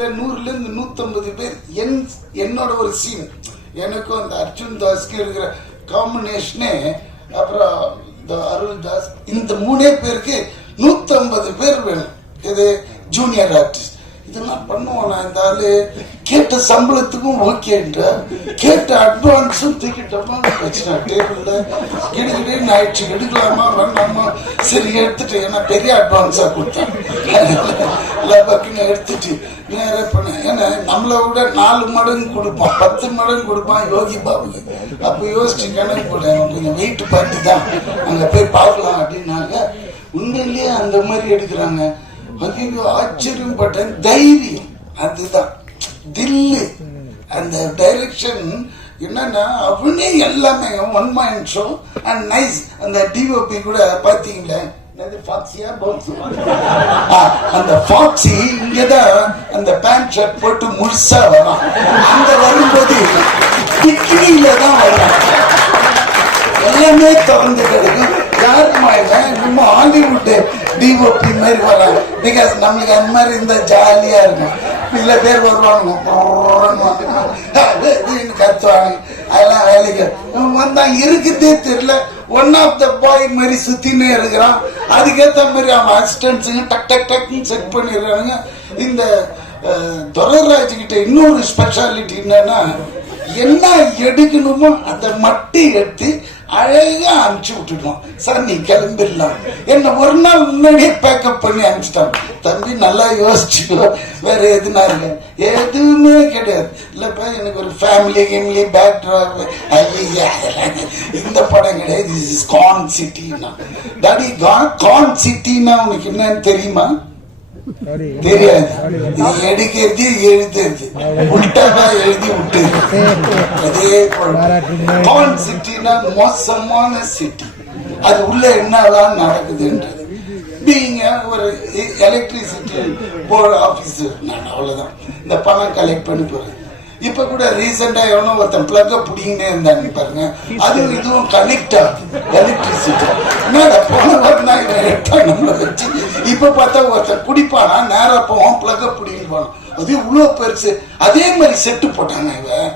இல்ல 100லேருந்து 150 பேர். என்னோட ஒரு சீன், எனக்கும் அந்த அர்ஜுன் தாஸ்க்கு இருக்கிற காம்பினேஷனே, அப்புறம் இந்த அருள் தாஸ், இந்த 3 பேருக்கு 150 பேர் வேணும். இது ஜூனியர் ஆர்டிஸ்ட். இதெல்லாம் பண்ணுவோம். நான் இந்த ஆளு கேட்ட சம்பளத்துக்கும் ஓகேன்ற, கேட்ட அட்வான்ஸும் தூக்கிட்டோமா வச்சுட்டேன் டேபிள்ல. கிடுகிடுன்னு ஆயிடுச்சு, எடுக்கலாமா வேண்டாமா, சரி எடுத்துட்டு, ஏன்னா பெரிய அட்வான்ஸா கொடுத்தேன், பக்குன்னு எடுத்துட்டு நேரம் பண்ணேன். ஏன்னா நம்மளை விட 4 மடங்கு கொடுப்பான், 10 மடங்கு கொடுப்பான் யோகி பாபுக்கு. அப்போ யோசிச்சு கணக்கு போட்டேன், கொஞ்சம் வெயிட் பார்ட்டி தான், அங்க போய் பார்க்கலாம் அப்படின்னாங்க. உண்மையிலேயே அந்த மாதிரி எடுக்கிறாங்க. ஐயோ ஆச்சரியம் பட்டேன். தைரியம், அதுதான் தில்லு. அந்த டைரக்ஷன் என்னன்னா அவனே எல்லாமே one mind show and nice. அந்த டிஓபி கூட பாத்தீங்களா, அந்த ஃபாக்ஸி இங்கதான் அந்த பேண்ட் ஷர்ட் போட்டு முழுசா வரும். அங்க வரும்போது டிக்கிரியில தான் வரும், எல்லாமே திறந்து கிடக்கு. யாருமா நம்ம ஹாலிவுட் டிஓபி மாதிரி வராங்க. பிகாஸ் நம்மளுக்கு அந்த மாதிரி இருந்தா ஜாலியா இருக்கும். சில பேர் வருவாங்க கத்துவாங்க, அதெல்லாம் வேலைக்கு வந்தா இருக்குதே தெரியல. ஒன் ஆஃப் த பாய் மாதிரி சுத்தினே இருக்கிறான். அதுக்கேற்ற மாதிரி அவன் அசிஸ்டன்ஸுங்க டக் டக் டக்னு செட் பண்ணிடுறாங்க. இந்த துரைராஜ் கிட்ட இன்னொரு ஸ்பெஷாலிட்டி என்னன்னா, என்ன எடுக்கணுமோ அதை மட்டும் எடுத்து அழகா அனுப்பிச்சு விட்டுடுவான். சார் நீ கிளம்பிடலாம், என்ன ஒரு நாள் முன்னாடியே பேக்கப் பண்ணி அனுப்பிச்சிட்டான். தம்பி நல்லா யோசிச்சுக்கோ, வேற எதுனா இருக்கு, எதுவுமே கிடையாது. இல்லப்பா எனக்கு ஒரு ஃபேமிலி கேமிலி பேக்ட்ராப், ஐயா இந்த படம் கிடையாது. திஸ் இஸ் கான் சிட்டினா. டாடி கான் சிட்டினா உனக்கு என்னன்னு தெரியுமா? தெரியாது. எடுக்கிறது எழுதுறது உள்டாவா எழுதி விட்டு. அதே கான் சிட்டினா மோசமான சிட்டி. அது உள்ள என்னெல்லாம் நடக்குதுன்றது. நீங்க ஒரு எலக்ட்ரிசிட்டி போர்டு ஆபீசர், நான் அவ்வளவுதான் இந்த பணம் கலெக்ட் பண்ணி போறேன். இப்ப கூட ரீசெண்டா எவனோ ஒருத்தன் பிளக்க பிடிங்கன்னே இருந்தாங்க பாருங்க, அதுவும் இதுவும் கனெக்ட் ஆகுது எலக்ட்ரிசிட்டி. நம்மள வச்சு இப்ப பார்த்தா ஒருத்தன் குடிப்பானா, நேரா போவான் பிளக்க பிடிங்க போனான். அது இவ்வளவு பெருசு. அதே மாதிரி செட்டு போட்டாங்க. இவன்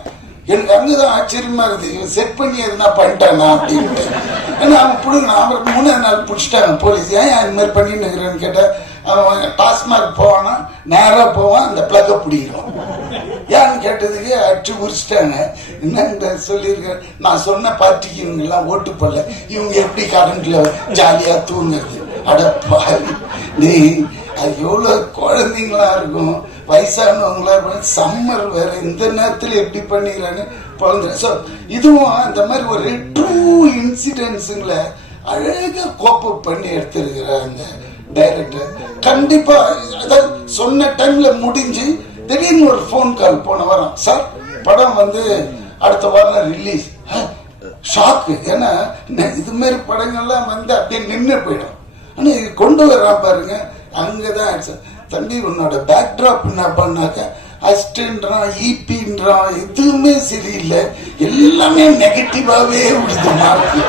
எனக்கு அங்கதான் ஆச்சரியமா இருக்குது, இவன் செட் பண்ணி எதுனா பண்ணிட்டானா அப்படின்ட்டு. ஏன்னா அவன் பிடிங்க, அவன் 3ஆவது நாள் பிடிச்சிட்டாங்க போலீஸ். ஏன் இந்த மாதிரி பண்ணின்னு இருக்கிறேன்னு கேட்டா, அவன் டாஸ்மார்க் போவானா, நேரா போவான், அந்த பிளக்க பிடிக்கிறோம். ஏன்னு கேட்டதுக்கு அடிச்சு உரிச்சிட்டாங்க. என்ன சொல்லியிருக்க, நான் சொன்ன பார்ட்டிக்கு இவங்க எல்லாம் ஓட்டு போடல, இவங்க எப்படி கரண்ட்ல ஜாலியா தூங்குறது. அடப்பா நீ, அது எவ்வளவு குழந்தைங்களா இருக்கும், வயசானவங்களா இருக்கும், சம்மர் வேற, இந்த நேரத்துல எப்படி பண்ணிக்கிறான்னு குழந்தை. இதுவும் அந்த மாதிரி ஒரு ட்ரூ இன்சிடென்ட்ஸுங்களை அழகா கோப்பப் பண்ணி எடுத்திருக்கிற அந்த டைரக்டர். கண்டிப்பா அதாவது சொன்ன டைம்ல முடிஞ்சு திடீர்னு ஒரு போன் கால் போன வாரம், சார் படம் வந்து அடுத்த வாரம் ரிலீஸ். ஷாக்கு. ஏன்னா இது மாதிரி படங்கள்லாம் வந்து அப்படியே நின்று போயிடும். ஆனா கொண்டு வரான் பாருங்க, அங்கதான் தம்பி உன்னோட பேக்ட்ராப் என்ன பண்ணாக்க அசிஸ்டன்ட்றான், இபின்றான், எதுவுமே சரியில்லை, எல்லாமே நெகட்டிவாவே விடுது மார்க்கு.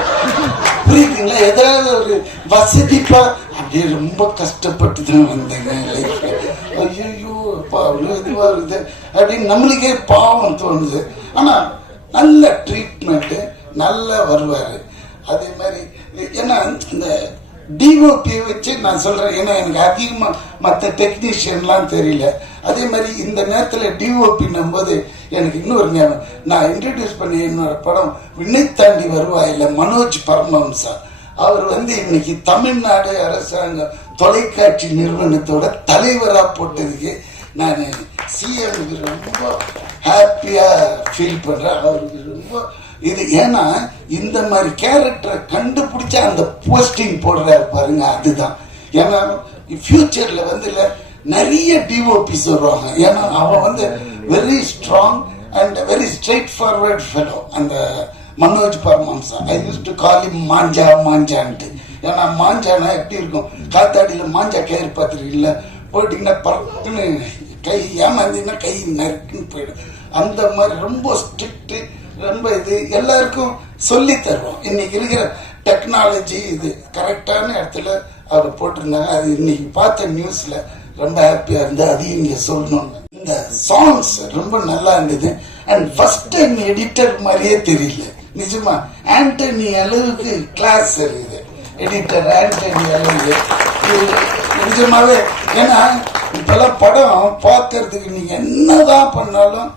புரியுதுங்களா? ஏதாவது ஒரு வசதிப்பா அப்படியே ரொம்ப கஷ்டப்பட்டு தான் வந்தேங்க லைஃப்ல. ஐயோ அவ்வளவு இதுவா இருக்குது அப்படின்னு நம்மளுக்கே பாவம் தோணுது. ஆனா நல்ல ட்ரீட்மெண்ட், நல்லா வருவாரு. அதே மாதிரி ஏன்னா இந்த டிஓபியை வச்சு நான் சொல்றேன், ஏன்னா எனக்கு அதிகமா மற்ற டெக்னீஷியன்லாம் தெரியல. அதே மாதிரி இந்த நேரத்தில் டிஓபின்னும் போது எனக்கு இன்னொரு ஞாபகம், நான் இன்ட்ரடியூஸ் பண்ணி என்னோட படம் விண்ணை தாண்டி வருவாயில்ல, மனோஜ் பரமஹம்சா. அவர் வந்து இன்னைக்கு தமிழ்நாடு அரசாங்க தொலைக்காட்சி நிறுவனத்தோட தலைவரா போட்டதுக்கு நான் சிஎம்க்கு ரொம்ப ஹாப்பியா ஃபீல் பண்றேன். அவருக்கு ரொம்ப இது, ஏன்னா இந்த மாதிரி கேரக்டரை கண்டுபிடிச்சா அந்த போஸ்டிங் போடுறாரு பாருங்க, அதுதான். ஏன்னா ஃபியூச்சர்ல வந்து நிறைய டிஓபிஸ் வருவாங்க. ஏன்னா அவன் வந்து very strong and very straight forward fellow. அந்த மனோஜ் பரமஹம்சா, ஐ யூஸ் டு கால் ஹிம் மாஞ்சா மாஞ்சான்ட்டு. ஏன்னா மாஞ்சானா எப்படி இருக்கும், காத்தாடியில மாஞ்சா கயிறு பார்த்துருக்கீங்களா, போயிட்டீங்கன்னா பறக்குன்னு கை ஏமாந்தீங்கன்னா கை நறுக்குன்னு போயிடும். அந்த மாதிரி ரொம்ப ஸ்ட்ரிக்ட், ரொம்ப இது எல்லாருக்கும் சொல்லி தருவோம். இன்னைக்கு இருக்கிற டெக்னாலஜி இது கரெக்டான இடத்துல அவர் போட்டிருந்தாங்க. அது இன்னைக்கு பார்த்த நியூஸ்ல ரொம்ப ஹாப்பியா இருந்தா அதையும் இங்க சொல்லணும். இந்த சாங்ஸ் ரொம்ப நல்லா இருந்தது. அண்ட் ஃபர்ஸ்ட் டைம் எடிட்டர் மாதிரியே தெரியல நிஜமா. ஆண்டனி அளவுக்கு கிளாஸ் இருக்குது எடிட்டர் ஆண்டனி அளவுக்கு நிஜமாவே. ஏன்னா இப்பெல்லாம் படம் பார்க்கறதுக்கு நீங்க என்னதான் பண்ணாலும்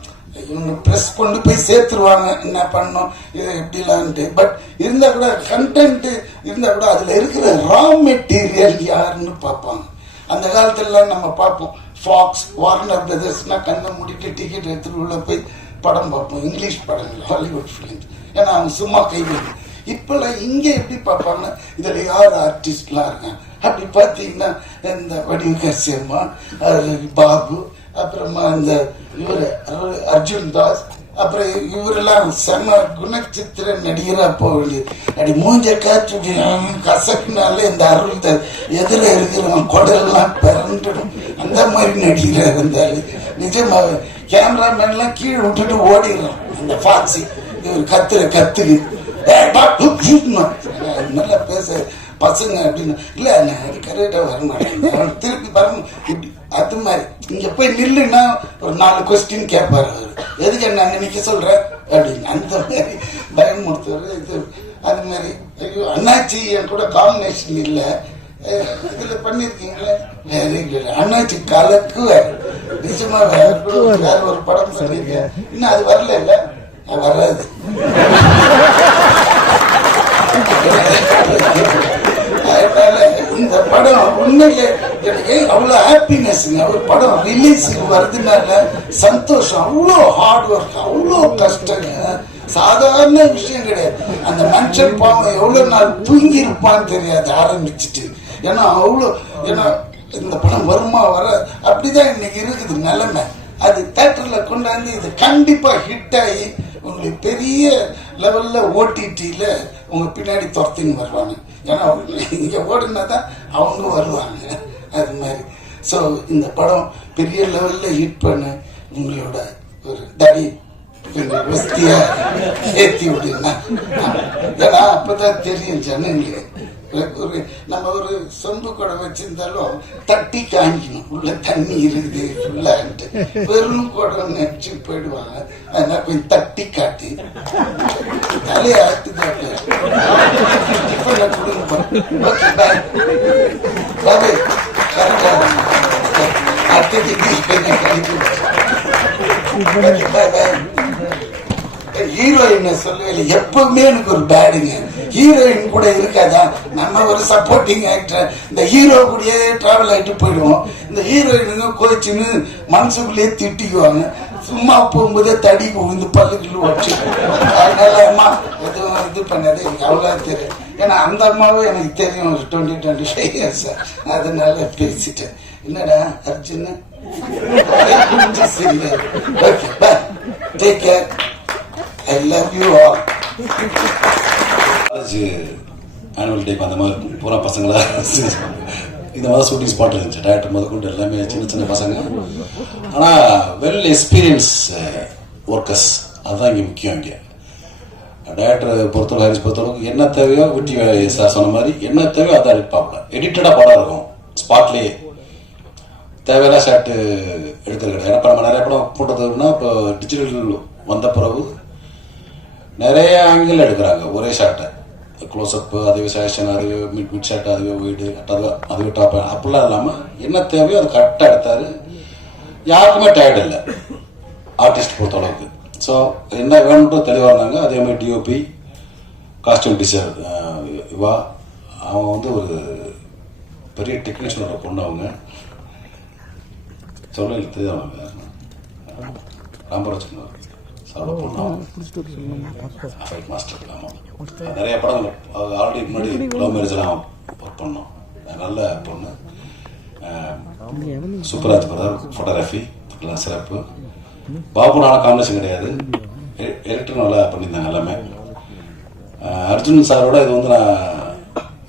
இவங்க ப்ரெஸ் கொண்டு போய் சேர்த்துருவாங்க, என்ன பண்ணோம் இது எப்படிலான்ட்டு. பட் இருந்தா கூட கண்டென்ட் இருந்தா கூட அதுல இருக்கிற ரா மெட்டீரியல் யாருன்னு பார்ப்பாங்க. அந்த காலத்துல நம்ம பார்ப்போம் ஃபாக்ஸ் வார்னர் பிரதர்ஸ்னா கண்ணை மூடிட்டு டிக்கெட் எடுத்துட்டு உள்ள போய் படம் பார்ப்போம், இங்கிலீஷ் படங்கள் ஹாலிவுட் ஃபிலிம். ஏன்னா அவங்க சும்மா கைவிடு. இப்பெல்லாம் இங்க எப்படி பார்ப்பாங்கன்னா இதுல யார் ஆர்டிஸ்ட்லாம் இருக்காங்க அப்படி பார்த்தீங்கன்னா இந்த வடிவகசியம்மா, பாபு, அப்புறமா இந்த இவரு அர்ஜுன் தாஸ், அப்புறம் இவரெல்லாம் செம குணச்சித்திர நடிகரா போகுது. அப்படி மூஞ்ச காற்று கசக்குனால இந்த அருள் எதிர இருக்கிறவங்க குடல்லாம் பிறந்துடும். அந்த மாதிரி நடிகராக இருந்தாரு நிஜமாவே. கேமராமேன்லாம் கீழே விட்டுட்டு ஓடிடுறோம். அந்த ஃபாக்ஸி இவர் கத்துக்கு நல்லா பேச பசங்க அப்படின்னு இல்லை, நான் அது கரெக்டாக வர மாட்டேன், திருப்பி வரணும் இப்படி. அது மாதிரி இங்க போய் நில்லுன்னா ஒரு 4 கொஸ்டின் கேட்பாரு அவரு, எதுக்கு என்ன அங்க நிக்க சொல்ற அப்படின்னு. அந்த மாதிரி பயமுறுத்துவாரு. இது அது மாதிரி. ஐயோ அண்ணாச்சி என் கூட காம்பினேஷன் இல்லை இதுல பண்ணிருக்கீங்களே, வெரி குட். அண்ணாச்சி கலக்குவார் நிஜமா. வேற ஒரு படம் பண்ணிருக்கேன், இன்னும் அது வரல இல்ல, வராது. இந்த படம் உண்மையிலே எனக்கு அவ்வளவு ஹாப்பினஸ்ங்க. ஒரு படம் ரிலீஸ் வருதுனால சந்தோஷம். அவ்வளோ ஹார்ட் ஒர்க், அவ்வளோ கஷ்டங்க, சாதாரண விஷயம் கிடையாது. அந்த மனுஷன் பாவம் எவ்வளவு நாள் தூங்கி இருப்பான்னு தெரியாது ஆரம்பிச்சுட்டு. ஏன்னா அவ்வளோ, ஏன்னா இந்த படம் வருமா வர அப்படிதான் இன்னைக்கு இருக்குது நிலைமை. அது தியேட்டர்ல கொண்டாந்து இது கண்டிப்பா ஹிட் ஆகி உங்களுக்கு பெரிய லெவல்ல ஓடிடியில உங்க பின்னாடி துரத்தின்னு வருவாங்க. ஏன்னா இங்க ஓடுனாதான் அவங்க வருவாங்க. அது மாதிரி. ஸோ இந்த படம் பெரிய லெவல்ல ஹிட் பண்ண உங்களோட ஒரு டாடி வசதியா ஏத்தி விடுனா, ஏன்னா அப்பதான் தெரியும் ஜனங்களுக்கு. ஒரு நம்ம ஒரு சொம்பு குடம் வச்சிருந்தாலும் தட்டி காணிக்கணும் உள்ள தண்ணி இருக்குது ஃபுல்லான்ட்டு. வெறும் குடம் நினைச்சு போயிடுவாங்க. அதனால கொஞ்சம் தட்டி காட்டி தலையை ஆத்து காட்டு ஹீரோயின் சொல்லல. எப்பவுமே எனக்கு ஒரு பேடுங்க, ஹீரோயின் கூட இருக்காதா, நம்ம ஒரு சப்போர்ட்டிங் ஆக்டர். இந்த ஹீரோ கூடயே டிராவல் ஆகிட்டு போயிடுவோம். இந்த ஹீரோயினுங்க கோச்சின்னு மனசுக்குள்ளேயே திட்டிக்குவாங்க. சும்மா போகும்போதே தடிக்கு விழுந்து பல்லுக்குள்ள வச்சு. அதனால அம்மா எதுவும் இது பண்ணது எனக்கு அவ்வளோ தெரியும். ஏன்னா அந்த அம்மாவும் எனக்கு தெரியும் ஒரு 20-25 இயர்ஸ். அதனால பேசிட்டேன். என்னடா Arjun, take care, I love you all. Annual டேக்கு அந்த மாதிரி இருக்கும் பூரா பசங்களா. இந்த மாதிரி ஷூட்டிங் ஸ்பாட் இருந்துச்சு. டேரக்டர் முதல் கொண்டு எல்லாமே சின்ன பசங்க. ஆனால் வெல் எக்ஸ்பீரியன்ஸ் ஒர்க்கர்ஸ், அதுதான் இங்கே முக்கியம். இங்கே டேரக்டர் பொறுத்தவரை ஹாரிஸ் பொறுத்தளவுக்கு என்ன தேவையோ விட்டி சார் சொன்ன மாதிரி என்ன தேவையோ அதான் எடுப்பாப்புல. எடிட்டடாக படம் இருக்கும் ஸ்பாட்லேயே, தேவையில்ல ஷாட்டு எடுக்கிறது கிடையாது. ஏன்னா நம்ம நிறைய படம் போட்டதுன்னா இப்போ டிஜிட்டல் வந்த பிறகு நிறைய ஆங்கிள் எடுக்கிறாங்க ஒரே ஷாட்டை. க்ளோஸ்அப், அதுவே சேஷன், அதுவே மிட் ஷாட், அதுவே வீடு, அதுவே டாப், அப்படிலாம் இல்லாமல் என்ன தேவையோ அது கரெக்டாக எடுத்தாரு. யாருக்குமே டயர்ட் இல்லை ஆர்டிஸ்ட் பொறுத்த அளவுக்கு. ஸோ என்ன வேணும்ன்றோ தெளிவாக இருந்தாங்க. அதே மாதிரி டிஓபி, காஸ்டியூம் டிசைனர் இவா, அவங்க வந்து ஒரு பெரிய டெக்னீஷியனோட பொண்ணு. அவங்க சொல்ல தெரியாதவங்க ராம்பராஜன் சாரோட பொண்ணு, ஃபைட் மாஸ்டர். ஆமாம், நிறைய படங்கள் ஆல்ரெடி முன்னாடி லவ் மேரேஜ்லாம் ஒர்க் பண்ணோம். நல்ல பொண்ணு, சூப்பராக பிரதர், ஃபோட்டோகிராஃபி எல்லாம் சிறப்பு. பாபு நாள காம்பினேஷன் கிடையாது, எடிட்டர் நல்லா பண்ணியிருந்தாங்க எல்லாமே. அர்ஜுன் சாரோட இது வந்து நான்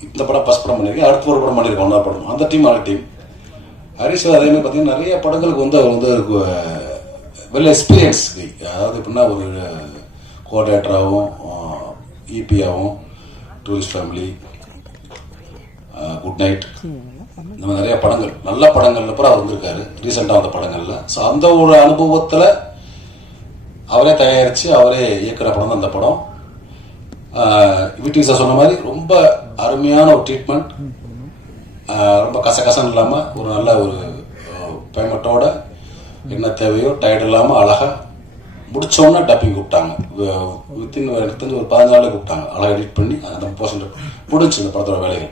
இந்த படம் ஃபர்ஸ்ட் படம் பண்ணியிருக்கேன். அடுத்த ஒரு படம் பண்ணியிருக்கேன், ஒன்றா படம். அந்த டீம் நல்ல டீம். ஹரிஷ் அதே மாதிரி பார்த்தீங்கன்னா நிறைய படங்களுக்கு வந்து அவர் வந்து வெல் எக்ஸ்பீரியன்ஸ். அதாவது எப்படின்னா ஒரு கோஆர்டினேட்டராகவும், இபியாகவும், டூரிஸ்ட் ஃபேமிலி, குட் நைட், நம்ம நிறைய படங்கள் நல்ல படங்கள்ல கூட அவர் வந்திருக்காரு ரீசெண்டாக வந்த படங்கள்ல. ஸோ அந்த ஒரு அனுபவத்தில் அவரே தயாரித்து அவரே இயக்குற படம் தான் அந்த படம். விட்டி சார் சொன்ன மாதிரி ரொம்ப அருமையான ஒரு ட்ரீட்மெண்ட், ரொம்ப கசகசன்னு இல்லாமல் ஒரு நல்ல ஒரு பேமெண்ட்டோட என்ன தேவையோ டயர்ட் இல்லாமல் அழகாக முடிச்சோன்னா டப்பிங் கூப்பிட்டாங்க. வித்தின் எனக்கு தெரிஞ்சு ஒரு 15 நாளில் கூப்பிட்டாங்க. அழகாக எடிட் பண்ணி அந்த போர்ஷன் முடிஞ்சு இந்த படத்தோட வேலைகள்.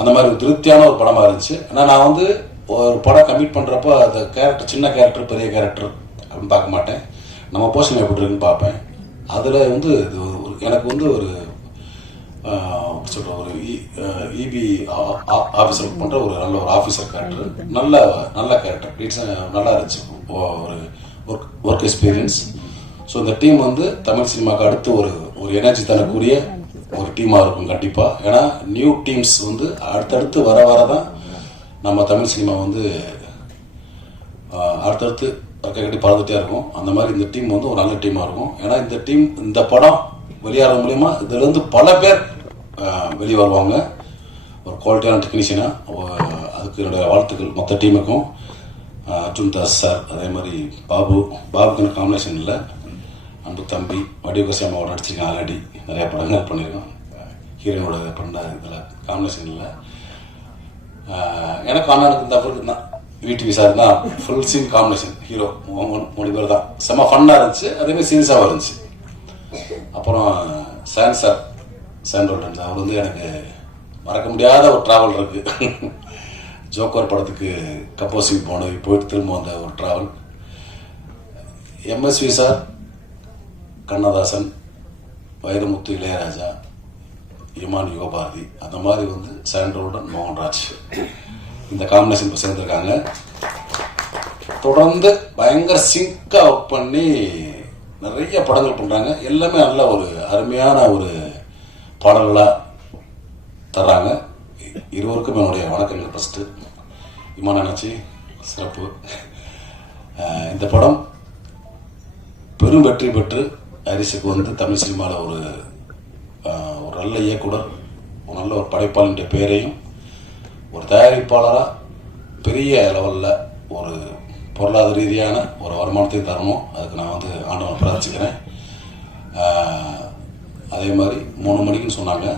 அந்த மாதிரி ஒரு திருப்தியான ஒரு படமாக இருந்துச்சு. ஆனால் நான் வந்து ஒரு படம் கமிட் பண்ணுறப்போ அந்த கேரக்டர் சின்ன கேரக்டர் பெரிய கேரக்டர் அப்படின்னு பார்க்க மாட்டேன். நம்ம போர்ஷன் எப்படி இருக்குன்னு பார்ப்பேன். அதில் வந்து இது எனக்கு வந்து ஒரு சொல்கிற ஒரு இபி ஆஃபீஸர் பண்ணுற ஒரு நல்ல ஒரு ஆஃபீஸர் கேரக்டர், நல்ல கேரக்டர், இட்ஸ் நல்லா இருந்துச்சு. ஒரு ஒர்க் எக்ஸ்பீரியன்ஸ். ஸோ இந்த டீம் வந்து தமிழ் சினிமாவுக்கு அடுத்து ஒரு எனர்ஜி தரக்கூடிய ஒரு டீமாக இருக்கும் கண்டிப்பாக. ஏன்னா நியூ டீம்ஸ் வந்து அடுத்தடுத்து வர தான் நம்ம தமிழ் சினிமா வந்து அடுத்தடுத்து கட்டி பறந்துட்டே இருக்கும். அந்த மாதிரி இந்த டீம் வந்து ஒரு நல்ல டீமாக இருக்கும். ஏன்னா இந்த படம் வெளியாகிறது மூலிமா இதுலேருந்து பல பேர் வெளியே வருவாங்க. ஒரு குவாலிட்டியான டெக்னீஷியனாக அதுக்கு என்னுடைய வாழ்த்துக்கள் மொத்த டீமுக்கும். அர்ஜுன் தாஸ் சார், அதே மாதிரி பாபுக்கு எனக்கு காம்பினேஷன் இல்லை. அன்பு தம்பி வடிவகசியம்மாவோட நடிச்சிருக்கேன். ஆல்ரெடி நிறைய படங்கள் பண்ணியிருக்கோம். ஹீரோனோட பண்ண இதில் காம்பினேஷன் இல்லை. எனக்கு அண்ணனுக்கு இந்த அவருக்கு தான் விடிவி சார் தான் ஃபுல் சீன் காம்பினேஷன். ஹீரோ 3 பேர் தான். செம்ம ஃபன்னாக இருந்துச்சு, அதேமாதிரி சீரியஸாக இருந்துச்சு. அப்புறம் சாண்டோல்டன் அவர் வந்து எனக்கு மறக்க முடியாத ஒரு ட்ராவல் இருக்குது. ஜோக்கர் படத்துக்கு கம்போசிங் போயிட்டு திரும்ப வந்த ஒரு travel. MSV sir, Kannadasan, Vairamuthu, Ilaiyaraaja, Imman Yugabharathi, அந்த மாதிரி வந்து சாண்டோல்டன், மோகன்ராஜ் இந்த காம்பினேஷன் இப்போ சேர்ந்துருக்காங்க. தொடர்ந்து பயங்கர சிங்காக ஒர்க் பண்ணி நிறைய படங்கள் பண்ணுறாங்க. எல்லாமே நல்ல ஒரு அருமையான ஒரு பாடல்களாக தர்றாங்க. இருவருக்கும் என்னுடைய வணக்கங்கள். ஃபஸ்ட்டு இமான் அண்ணாச்சி சிறப்பு. இந்த படம் பெரும் வெற்றி பெற்று ஹரிஷுக்கு வந்து தமிழ் சினிமாவில் ஒரு நல்ல இயக்குனர், ஒரு நல்ல ஒரு படைப்பாளனுடைய பேரையும், ஒரு தயாரிப்பாளராக பெரிய லெவலில் ஒரு பொருளாதார ரீதியான ஒரு வருமானத்தையும் தரணும். அதுக்கு நான் வந்து ஆண்டவனை பிரார்த்திக்கிறேன். அதே மாதிரி 3 மணிக்குன்னு சொன்னாங்க,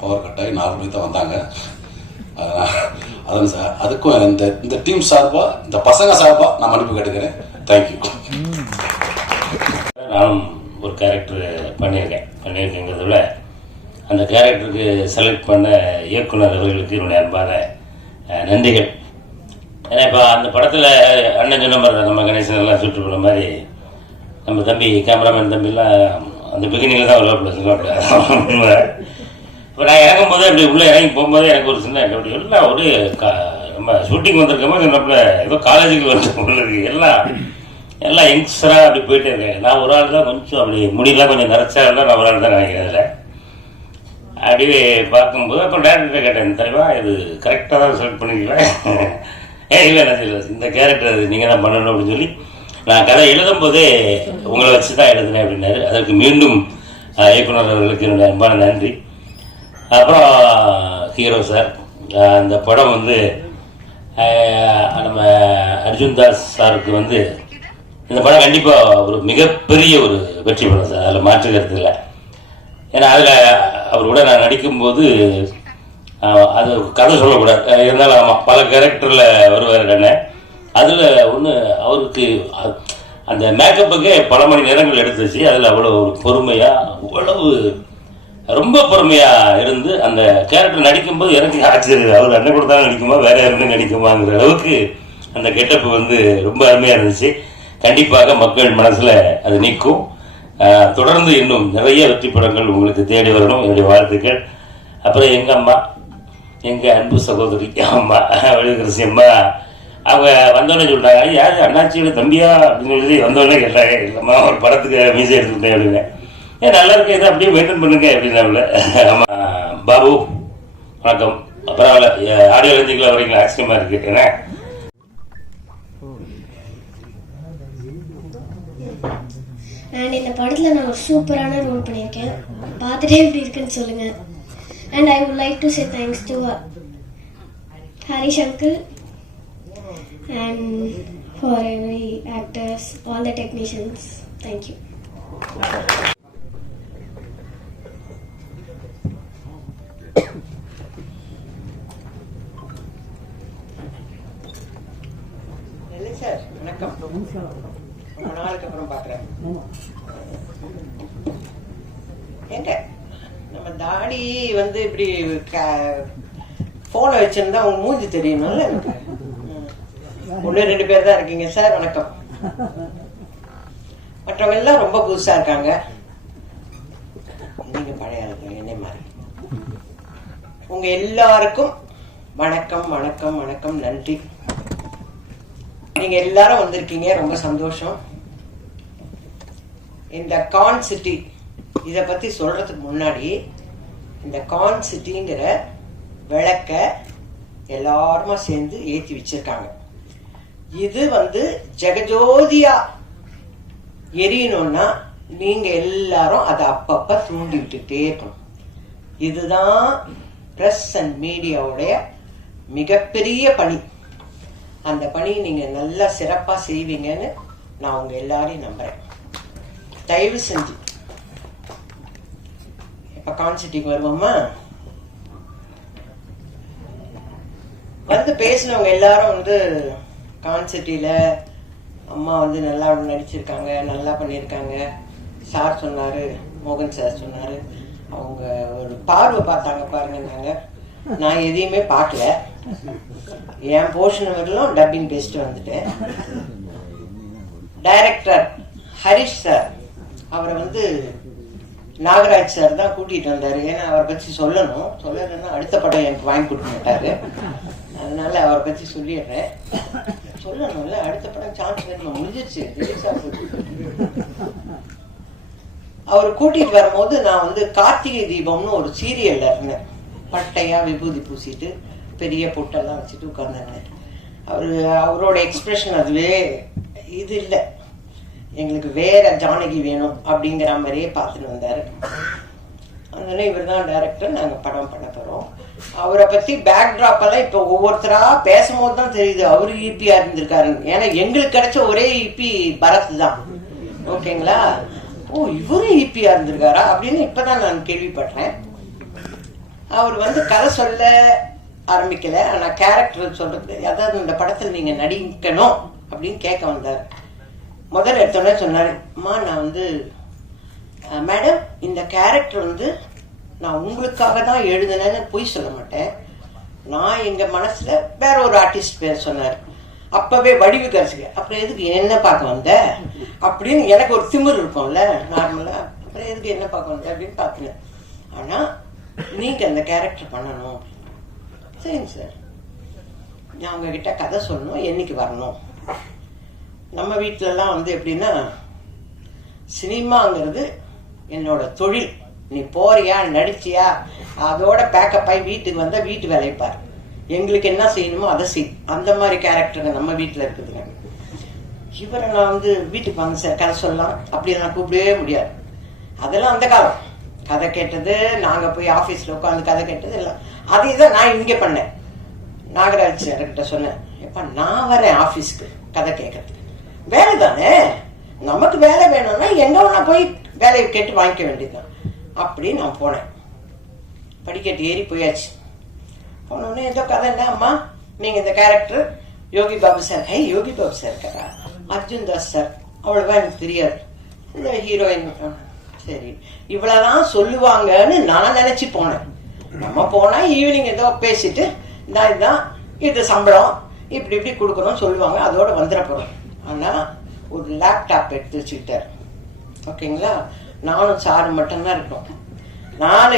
பவர் கட் ஆகி 4 மணிக்கு தான் வந்தாங்க. அதுக்கும் இந்த டீம் சார்பாக, இந்த பசங்க சார்பாக நான் மன்னிப்பு கேட்டுக்கிறேன். தேங்க்யூ. நானும் ஒரு கேரக்டர் பண்ணியிருக்கேங்கிறத விட அந்த கேரக்டருக்கு செலக்ட் பண்ண இயக்குனர் அவர்களுக்கு என்னுடைய அன்பான நன்றிகள். ஏன்னா இப்போ அந்த படத்தில் அண்ணன் சொன்ன மாதிரி நம்ம கணேசன் எல்லாம் சுட்டு போன மாதிரி நம்ம தம்பி கேமராமேன் தம்பிலாம் அந்த பிகினிங்கில் தான் உள்ள இப்போ நான் இறங்கும் போதே அப்படி உள்ளே இறங்கி போகும்போதே எனக்கு ஒரு சின்ன அப்படி எல்லாம் ஒரு நம்ம ஷூட்டிங் வந்திருக்கோமோ நம்மள ஏதோ காலேஜுக்கு வந்து எல்லாம் யங்ஸ்டராக அப்படி போயிட்டே இருக்கேன். நான் ஒரு ஆள் தான் கொஞ்சம் அப்படி முடியலாம் கொஞ்சம் நிறைச்சா இருந்தால் நான் ஒரு ஆள் தான் நினைக்கிறேன். அதில் அப்படியே பார்க்கும்போது அப்புறம் டேரக்டர் கேட்டேன், தலைவா இது கரெக்டாக தான் செலக்ட் பண்ணிக்கலாம், இல்லை இந்த கேரக்டர் நீங்கள் தான் பண்ணணும் அப்படின்னு சொல்லி நான் கதை எழுதும் போதே உங்களை வச்சு தான் எழுதுனேன் அப்படின்னாரு. அதற்கு மீண்டும் இயக்குனர் அவர்களுக்கு என்னுடைய அன்பான நன்றி. அப்புறம் ஹீரோ சார், அந்த படம் வந்து நம்ம அர்ஜுன் தாஸ் சாருக்கு வந்து இந்த படம் கண்டிப்பாக ஒரு மிகப்பெரிய ஒரு வெற்றி படம் சார், அதில் மாற்று கருத்து இல்லை. ஏன்னா அதில் அவர் கூட நான் நடிக்கும்போது அது கதை சொல்லக்கூடாது, இருந்தாலும் ஆமாம் பல கேரக்டரில் வருவார் கண்ணே. அதில் ஒன்று அவருக்கு அந்த மேக்கப்புக்கே பல மணி நேரங்கள் எடுத்துச்சு. அதில் அவ்வளோ ஒரு பொறுமையாக, அவ்வளவு ரொம்ப பொறுமையாக இருந்து அந்த கேரக்டர் நடிக்கும்போது எனக்கு ஆச்சரியம், அவர் அண்ணன் கூட தான் நடிக்குமா வேற யாருமே நடிக்குமாங்கிற அளவுக்கு அந்த கெட்டப்பு வந்து ரொம்ப அருமையாக இருந்துச்சு. கண்டிப்பாக மக்கள் மனசில் அது நிற்கும். தொடர்ந்து இன்னும் நிறைய வெற்றி படங்கள் உங்களுக்கு தேடி வரணும், என்னுடைய வாழ்த்துக்கள். அப்புறம் எங்கள் அம்மா, எங்கள் அன்பு சகோதரி அம்மா வடிவகரசி அம்மா, அவங்க வந்தோடனே சொல்லிட்டாங்க, யார் அண்ணாச்சியோட தம்பியா அப்படின்னு சொல்லி வந்தோடனே கேட்டாங்க. இல்லைம்மா ஒரு படத்துக்கு மீசை எடுத்துக்கிட்டேன் அப்படின்னு. நல்லா இருக்கு, இதை அப்படியே மெயின்டைன் பண்ணுங்க அப்படின்னால. ஆமாம் பாபு வணக்கம். பரவாயில்ல, ஆடியோ லஞ்சிக்கில் வரீங்களா, ஆச்சரியமாக இருக்கு. ஏன்னா அண்ட் இந்த படத்தில் நான் ஒரு சூப்பரான ரோல் பண்ணியிருக்கேன், பார்த்துட்டே எப்படி இருக்குன்னு சொல்லுங்கள். And I would like to say thanks to Harish uncle, and for every actors, all the technicians. Thank you. Sir வணக்கம். ரொம்ப நாளுக்கு அப்புறம் பார்க்குறேன். எங்க நம்ம தாடி வந்து இப்படி ஃபோனை வச்சிருந்தா அவங்க மூஞ்சி தெரியணும்ல எனக்கு. 1-2 பேர் தான் இருக்கீங்க சார். வணக்கம். மற்றவங்க எல்லாம் ரொம்ப புதுசா இருக்காங்க. நீங்க பழைய ஆளுங்க என்ன மாதிரி. உங்க எல்லாருக்கும் வணக்கம் வணக்கம் வணக்கம். நன்றி. நீங்க எல்லாரும் வந்திருக்கீங்க, ரொம்ப சந்தோஷம். இந்த கான் சிட்டி இத பத்தி சொல்றதுக்கு முன்னாடி இந்த கான் சிட்டிங்கிற விளக்க எல்லாருமா சேர்ந்து ஏத்தி வச்சிருக்காங்க. இது வந்து ஜெகஜோதியா எரியணும்னா நீங்க எல்லாரும் அதை அப்பப்ப தூண்டி விட்டுட்டே இருக்கணும். இதுதான் பிரஸ் அண்ட் மீடியாவுடைய மிகப்பெரிய பணி. அந்த பணியை நீங்க நல்லா சிறப்பா செய்வீங்கன்னு நான் உங்க எல்லாரையும் நம்புறேன். தயவு செஞ்சு இப்ப கான்சிட்டிக்கு வருவோமா? வந்து பேசினவங்க எல்லாரும் வந்து கான்சிட்டியில அம்மா வந்து நல்லா நடிச்சிருக்காங்க, நல்லா பண்ணியிருக்காங்க. சார் சொன்னாரு, மோகன் சார் சொன்னாரு, அவங்க ஒரு பார்வை பார்த்தாங்க பாருங்க. நான் எதையுமே பார்க்கல. என் போர்ஷன் வரலாம் டப்பிங் பேசிட்டு வந்துட்டேன். டைரக்டர் ஹரிஷ் சார் அவரை வந்து நாகராஜ் சார் தான் கூட்டிட்டு வந்தாரு. ஏன்னா அவரை பத்தி சொல்லணும்னா அடுத்த படம் எனக்கு வாங்கி கொடுக்க மாட்டாரு. அதனால அவரை பத்தி சொல்லிடுறேன். சொல்லணும்ல, அடுத்த படம் சான்ஸ் வேணும், முடிஞ்சிருச்சு. அவர் கூட்டிட்டு வரும்போது நான் வந்து கார்த்திகை தீபம்னு ஒரு சீரியல்ல இருந்தேன். பட்டையா விபூதி பூசிட்டு பெரிய பொட்டெல்லாம் வச்சுட்டு உட்கார்ந்தாங்க. அவரோட எக்ஸ்பிரஷன் அதுவே இது இல்லை, எங்களுக்கு வேற ஜானகி வேணும் அப்படிங்கிற மாதிரியே பார்த்துட்டு வந்தாரு. அதனால இவர் தான் டைரக்டர், நாங்க படம் பண்ண போறோம். அவரை பத்தி பேக் டிராப் எல்லாம் இப்ப ஒவ்வொருத்தரா பேசும்போது தான் தெரியுது அவரு இபியா இருந்திருக்காரு. ஏன்னா எங்களுக்கு கிடைச்ச ஒரே இபி பரத் தான். ஓகேங்களா? ஓ, இவரும் இபியா இருந்திருக்காரா அப்படின்னு இப்பதான் நான் கேள்விப்படுறேன். அவர் வந்து கதை சொல்ல ஆரம்பிக்கல, ஆனா கேரக்டர் சொல்றது, அதாவது இந்த படத்துல நீங்க நடிக்கணும் அப்படின்னு கேட்க வந்தார். முதல்ல எடுத்தோடனே சொன்னாரு, அம்மா நான் வந்து மேடம் இந்த கேரக்டர் வந்து நான் உங்களுக்காக தான் எழுதுனேன்னு பொய் சொல்ல மாட்டேன். நான் எங்க மனசுல வேற ஒரு ஆர்டிஸ்ட் பேர் சொன்னார். அப்பவே வடிவு கரைச்சிக்க, அப்புறம் எதுக்கு என்ன பார்க்க வந்த அப்படின்னு எனக்கு ஒரு திமிர் இருக்கும்ல நார்மலா. அப்புறம் எதுக்கு என்ன பார்க்க வந்த அப்படின்னு பாத்துனேன். ஆனா நீங்க அந்த கேரக்டர் பண்ணணும். சரிங்க சார், நான் உங்ககிட்ட கதை சொல்லணும், என்னைக்கு வரணும்? நம்ம வீட்டிலலாம் வந்து எப்படின்னா, சினிமாங்கிறது என்னோட தொழில். நீ போறியா நடிச்சியா அதோட பேக்கப் ஆகி வீட்டுக்கு வந்தா வீட்டு வேலைப்பார், எங்களுக்கு என்ன செய்யணுமோ அதை செய். அந்த மாதிரி கேரக்டருங்க நம்ம வீட்டில் இருக்குதுங்க. இவரை நான் வந்து வீட்டுக்கு வாங்க சார் கதை சொல்லலாம் அப்படி நான் கூப்பிடவே முடியாது. அதெல்லாம் அந்த காலம். கதை கேட்டது, நாங்க போய் ஆபீஸ்ல உட்காந்து கதை கேட்டது எல்லாம் அதே தான் நான் இங்கே பண்ணேன். நாகராஜ் சார்கிட்ட சொன்னேன், எப்ப நான் வரேன் ஆபீஸ்க்கு கதை கேட்கறதுக்கு, வேலை தானே, நமக்கு வேலை வேணும்னா எங்க வேணா போய் வேலையை கேட்டு வாங்கிக்க வேண்டியதுதான். அப்படி நான் போனேன். படிக்கட்டு ஏறி போயாச்சு. போனோடனே ஏதோ கதை இல்லை, அம்மா நீங்க இந்த character Yogi Babu sir. Yogi Babu sir இருக்காரா? அர்ஜுன் தாஸ் சார். அவ்வளவுதான் எனக்கு தெரியாது. இந்த ஹீரோயின். சரி, இவ்வளவுதான் சொல்லுவாங்கன்னு நான் நினைச்சு போனேன். நம்ம போனா ஈவினிங் ஏதோ பேசிட்டு இதுதான் இது சம்பளம் இப்படி இப்படி கொடுக்கணும் சொல்லுவாங்க, அதோட வந்துட போறோம். ஆனா ஒரு லேப்டாப் எடுத்து வச்சுக்கிட்டாரு. ஓகேங்களா? நானும் சாரு மட்டும்தான் இருக்கோம். நான்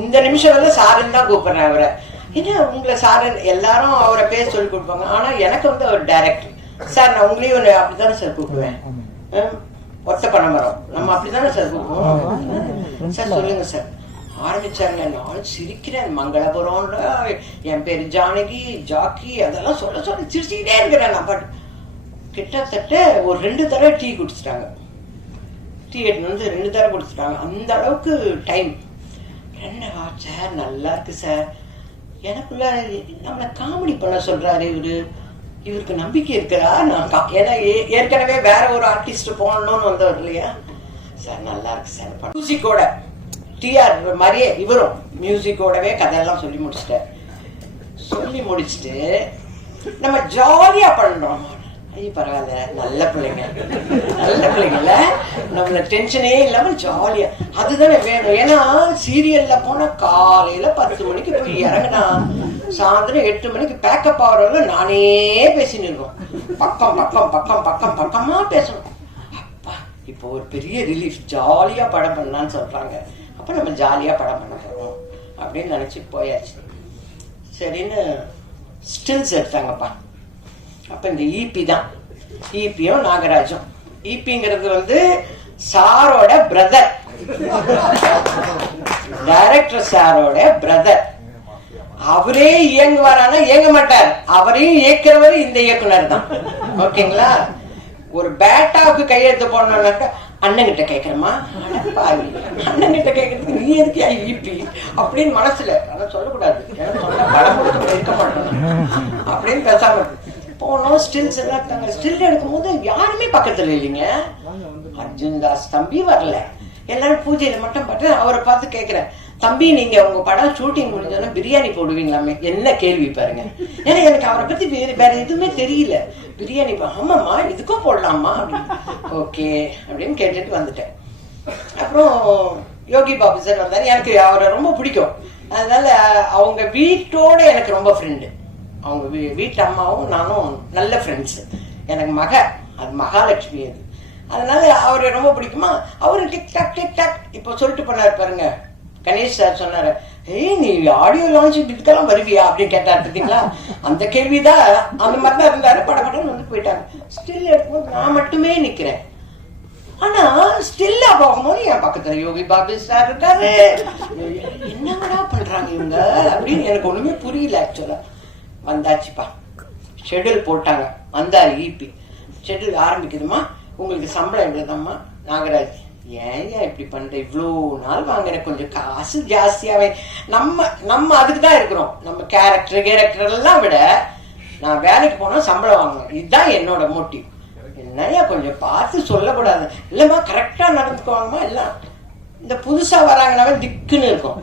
இந்த நிமிஷம் வந்து சாருன்னு தான் கூப்பிடுறேன் அவரை. ஏன்னா உங்களை சாரு எல்லாரும் அவரை பேர் சொல்லி கொடுப்பாங்க. ஆனா எனக்கு வந்து அவர் டைரக்டர் சார். நான் உங்களையும் அப்படித்தானே சார் கூப்பிடுவேன். ஒத்த பணமரம் நம்ம அப்படித்தானே சார் கூப்பிடுவோம். சார் சொல்லுங்க சார். ஆரம்பிச்சாங்க. நான் சிரிக்கிறேன். மங்களபுரம், என் பேரு ஜானகி, ஜாக்கி அதெல்லாம் சொல்ல சொல்ல சிரிச்சுக்கிட்டே இருக்கிறேன். நான் பாட்டு கிட்டத்தட்ட ஒரு 2 தடவை டீ குடிச்சிட்டாங்க. டீ எடுத்து வந்து 2 தடவை குடிச்சிட்டாங்க. அந்த அளவுக்கு டைம். என்ன சார் நல்லா இருக்கு சார், எனக்குள்ள நம்மளை காமெடி பண்ண சொல்றாரு இவருக்கு நம்பிக்கை இருக்கிறா. நான் ஏன்னா ஏற்கனவே வேற ஒரு ஆர்டிஸ்ட் போகணும்னு வந்தவர் இல்லையா சார். நல்லா இருக்கு சார் படம். மியூசிக்கோட டிஆர் மாதிரியே இவரும் மியூசிக்கோடவே கதையெல்லாம் சொல்லி முடிச்சுட்டு நம்ம ஜாலியா பண்ணோம். ஐயோ பரவாயில்ல, நல்ல பிள்ளைங்கல்ல, நம்மள டென்ஷனே இல்லாம ஜாலியா. அதுதானே வேணும். ஏன்னா சீரியல்ல போனா காலையில 10 மணிக்கு போய் இறங்கினா சாயந்தரம் 8 மணிக்கு பேக்கப் ஆகிறவங்க நானே பேசின்னு இருக்கோம். பக்கமா பேசணும். அப்பா இப்போ ஒரு பெரிய ரிலீஃப், ஜாலியா படம் பண்ணலான்னு சொல்றாங்க. அப்ப நம்ம ஜாலியா படம் பண்ண போறோம் அப்படின்னு நினைச்சு போயாச்சு. சரின்னு ஸ்டில்ஸ் எடுத்தாங்கப்பா. அப்ப இந்த ஈபி தான், ஈபியும் நாகராஜும். ஈபிங்கிறது சாரோட பிரதர், டைரக்டர் சாரோட பிரதர். அவரே இயங்குவாரானா இயங்க மாட்டார், அவரையும் இயக்குறவர் இந்த இயக்குனர் தான். ஓகேங்களா? ஒரு பேட்டாவுக்கு கையெழுத்து போடணும்னாக்க அண்ணன் கிட்ட கேட்கிறமா, அண்ணன் கிட்ட கேட்கறதுக்கு நீ எதுக்கு ஈபி அப்படின்னு மனசுல அதான் சொல்லக்கூடாது, படம் இருக்க மாட்டோம் அப்படின்னு பேசாம போனோம். ஸ்டில்ஸ் எல்லாம் ஸ்டில் எடுக்கும் போது யாருமே பக்கத்துல இல்லைங்க. அர்ஜுன் தாஸ் தம்பி வரல, எல்லாரும் பூஜையில மட்டும் பார்த்து அவரை பார்த்து கேட்கிறேன், தம்பி நீங்க உங்க படம் ஷூட்டிங் முடிஞ்சோன்னா பிரியாணி போடுவீங்களாமே. என்ன கேள்வி பாருங்க. ஏன்னா எனக்கு அவரை பத்தி வேற எதுவுமே தெரியல. பிரியாணி ஆமாம்மா இதுக்கும் போடலாமா அப்படின்னு. ஓகே அப்படின்னு கேட்டுட்டு வந்துட்டேன். அப்புறம் யோகி பாபு சார் வந்தாரு. எனக்கு அவரை ரொம்ப பிடிக்கும். அதனால அவங்க வீட்டோட எனக்கு ரொம்ப ஃப்ரெண்டு. அவங்க வீட்டு அம்மாவும் நானும் நல்ல ஃப்ரெண்ட்ஸ். எனக்கு அது மகாலட்சுமி. அது அதனால அவரை ரொம்ப பிடிக்குமா. அவரு டிக் டாக் இப்போ சொல்லிட்டு போனாரு பாருங்க. கணேஷ் சார் சொன்னாரு, ஏய் நீ ஆடியோ லான்ச் இதுக்கெல்லாம் வருவியா அப்படின்னு கேட்டாரு. பார்த்தீங்களா? அந்த கேள்விதான். அந்த மாதிரிதான் இருந்தாரு. படப்படன்னு போயிட்டாங்க. ஸ்டில் எடுக்கும்போது நான் மட்டுமே நிக்கிறேன். ஆனா ஸ்டில்லா போகும்போது என் பக்கத்துல யோகி பாபு சார் இருக்காரு. என்னங்கடா பண்றாங்க இவங்க அப்படின்னு எனக்கு ஒண்ணுமே புரியல. ஆக்சுவலா வந்தாச்சுப்பா, ஷெட்யூல் போட்டாங்க. வந்தாரு ஈபி. ஷெட்யூல் ஆரம்பிக்குதுமா, உங்களுக்கு சம்பளம் எவ்வளவுதாம்மா? நாகராஜ், ஏன் இப்படி பண்ற, இவ்வளோ நாள் வாங்குற, கொஞ்சம் காசு ஜாஸ்தியாவே. நம்ம அதுக்கு தான் இருக்கிறோம். நம்ம கேரக்டர் எல்லாம் விட நான் வேலைக்கு போனா சம்பளம் வாங்கணும். இதுதான் என்னோட மோட்டிவ். என்னையா கொஞ்சம் பார்த்து சொல்லக்கூடாது. இல்லம்மா கரெக்டா நடந்துக்குவாங்கம்மா. எல்லாம் இந்த புதுசா வராங்கனாவே திக்குன்னு இருக்கும்,